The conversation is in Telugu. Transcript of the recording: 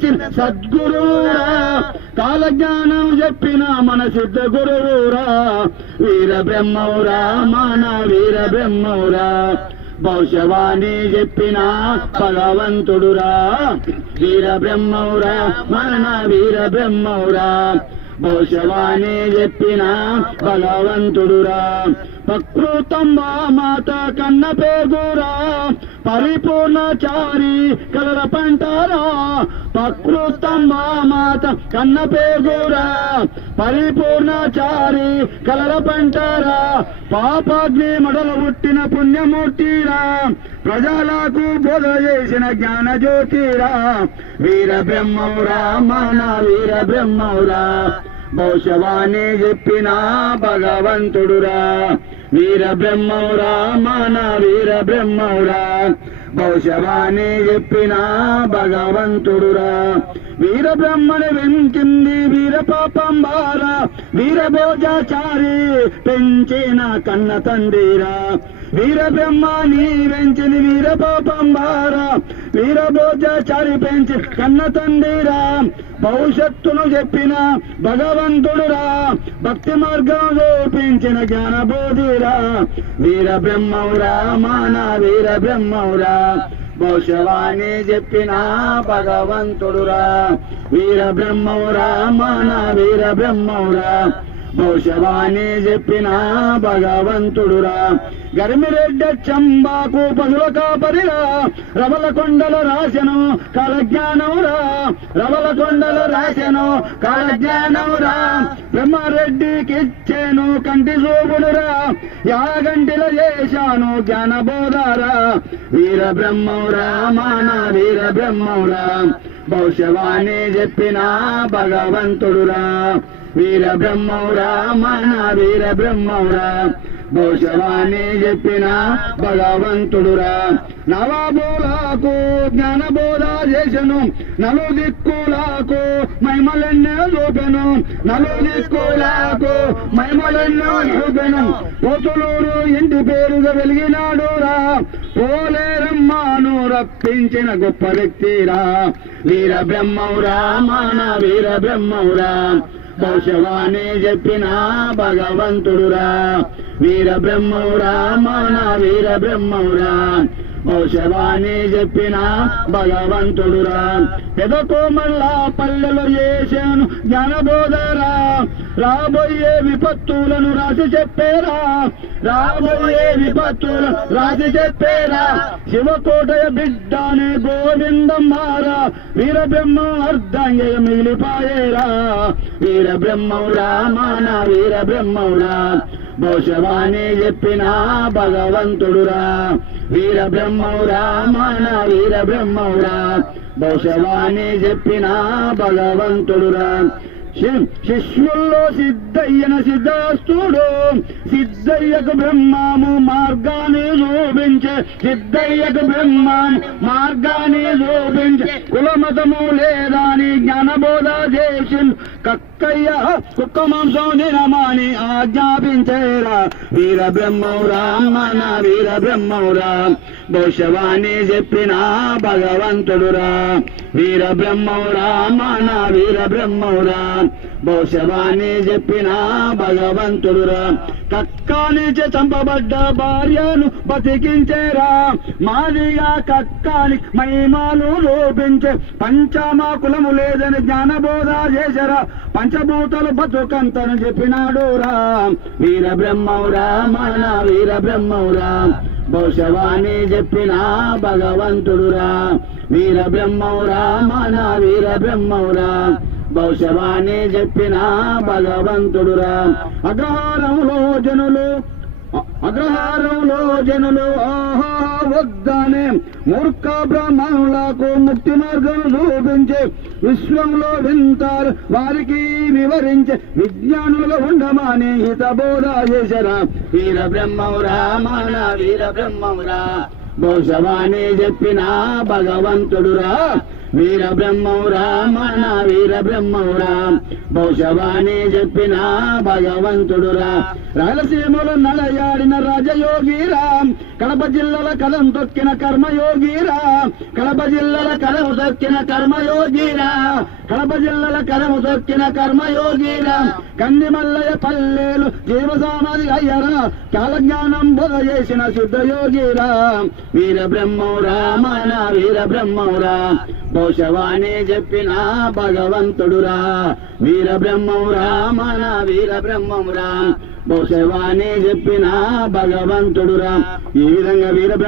నిలిచిన సద్గురువురా, కాలజ్ఞానం చెప్పిన మన సిద్ధ గురువురా, వీర బ్రహ్మౌరా మన వీర బ్రహ్మౌరా, భవిష్యవాణి చెప్పిన భగవంతుడురా, వీర బ్రహ్మౌరా మన వీర బ్రహ్మౌరా, భవిష్యవాణి చెప్పిన భగవంతుడురా, ప్రకృతం మాత కన్న పేగురా, పరిపూర్ణచారి కలర పంటారా, ప్రకృతం మాత కన్న పేగురా, పరిపూర్ణచారి కలర పంటారా, పాపాగ్ని మడల పుట్టిన పుణ్యమూర్తిరా, ప్రజలకు బోధ చేసిన జ్ఞాన జ్యోతిరా, వీర బ్రహ్మౌరా మన వీర బ్రహ్మౌరా, భవిష్యవాణి చెప్పిన భగవంతుడురా, వీర బ్రహ్మౌరా మన వీర బ్రహ్మౌరా, భవిష్యవాణి చెప్పిన భగవంతుడురా, వీర బ్రహ్మని వెంచింది వీర పాపం బారా, వీర భోజాచారి పెంచిన కన్న తండ్రిరా, వీర బ్రహ్మని వెంచింది వీర పాపం బారా, వీర భోజాచారి పెంచి కన్న తండ్రిరా, భవిష్యత్తును చెప్పిన భగవంతుడురా, భక్తి మార్గం చూపించిన జ్ఞానబోధిరా, వీర బ్రహ్మౌరా మన వీర బ్రహ్మౌరా, భవిష్యవాణి చెప్పిన భగవంతుడురా, వీర బ్రహ్మౌరా మన వీర బ్రహ్మౌరా, భవిష్యవాణి చెప్పిన భగవంతుడురా, గరిమిరెడ్డ చంబాకు పశుల కాపరిరా, రవల కొండల రాశను కాలజ్ఞానవురా, రవల కొండల రాశను కాలజ్ఞానవురా, బ్రహ్మారెడ్డికిచ్చేను కంటి చూపుడురా, యాగంటిల చేశాను జ్ఞానబోధారా, వీర బ్రహ్మౌరా మన వీర బ్రహ్మౌరా, భవిష్యవాణి చెప్పిన భగవంతుడురా, వీర బ్రహ్మౌరా మన వీర బ్రహ్మౌరా, భవిష్యవాణి చెప్పిన భగవంతుడురా, నవాబులకు జ్ఞానబోధ చేసెను, నలుదిక్కులకు మహిమలెన్నో చూపెను, నలుదిక్కులకు మహిమలెన్నో చూపెను, పోతులూరు ఇంటి పేరుగా వెలిగినాడురా, పోలేరమ్మను రప్పించిన గొప్ప వ్యక్తిరా, వీర బ్రహ్మౌరా మన వీర బ్రహ్మౌరా, భవిష్యవాణి చెప్పిన భగవంతుడురా, వీర బ్రహ్మౌరా మన వీర బ్రహ్మౌరా, భవిష్యవాణి చెప్పిన భగవంతుడురా, పెదకోమల్ల పల్లెలు చేశాను జ్ఞానబోధరా, రాబోయే విపత్తులను రాసి చెప్పేరా, రాబోయే విపత్తులను రాసి చెప్పేరా, శివకోటయ బిడ్డనే గోవిందమ్మారా, వీర బ్రహ్మం అర్ధంగా మిగిలిపాయేరా, వీర బ్రహ్మౌరా మన వీర బ్రహ్మౌరా, భవిష్యవాణి చెప్పిన భగవంతుడురా, వీర బ్రహ్మౌరా మన వీర బ్రహ్మౌరా, భవిష్యవాణి చెప్పిన భగవంతుడురా, శిష్యుల్లో సిద్ధయ్యన సిద్ధాస్తుడు, సిద్ధయ్యకు బ్రహ్మము మార్గాన్ని చూపించే, సిద్ధయ్యకు బ్రహ్మము మార్గాన్ని చూపించే, కులమతము లేదాని జ్ఞానబోధ చేసి, కక్కయ్య కుక్క మాంసం నిరమాని ఆజ్ఞాపించేరా, వీర బ్రహ్మౌరా మన వీర బ్రహ్మౌరా, భవిష్యవాణి చెప్పిన భగవంతుడురా, వీర బ్రహ్మౌరా మన వీర బ్రహ్మౌరా, భవిష్యవాణి చెప్పిన భగవంతుడురా, కక్కానిచే చంపబడ్డ భార్యను బతికించేరా, మాదిగా కక్కాని మహిమాలు రూపించే, పంచమా కులము లేదని జ్ఞానబోధ చేశారా, పంచభూతలు బతుకంతను చెప్పినాడురా, వీర బ్రహ్మౌరా మన వీర బ్రహ్మౌరా, భవిష్యవాణి చెప్పిన భగవంతుడురా, వీర బ్రహ్మౌరా మన వీర బ్రహ్మౌరా, భవిష్యవాణి చెప్పిన భగవంతుడురా, అగ్రహారంలో జనులు ఆహా వద్దనే మూర్ఖ బ్రాహ్మణులకు ముక్తి మార్గం చూపించే, విశ్వంలో వింటారు వారికి వివరించే, విజ్ఞానులుగా ఉండమని హితబోధ చేశారా, వీర బ్రహ్మౌరా మన వీర బ్రహ్మౌరా, భవిష్యవాణి చెప్పిన భగవంతుడురా, వీర బ్రహ్మౌరా మన వీర బ్రహ్మౌరా భవిష్యవాణి చెప్పిన భగవంతుడురా రాయలసీమలో నడయాడిన రాజయోగిరా కడప జిల్లాల కలం తొక్కిన కర్మయోగిరా కడప జిల్లాల కలము తొక్కిన కర్మయోగిరా కడప జిల్లాల కలము తొక్కిన కర్మయోగిరా కంది మల్లయ్య పల్లెలు జీవ సమాధి అయ్యరా కాలజ్ఞానం బోధ చేసిన శుద్ధయోగిరా వీర బ్రహ్మౌరా మన వీర బ్రహ్మౌరా భవిష్యవాణి చెప్పిన భగవంతుడురా వీర బ్రహ్మౌరా మన వీర బ్రహ్మౌరా భవిష్యవాణి చెప్పిన భగవంతుడురా ఈ విధంగా వీర బ్రహ్మ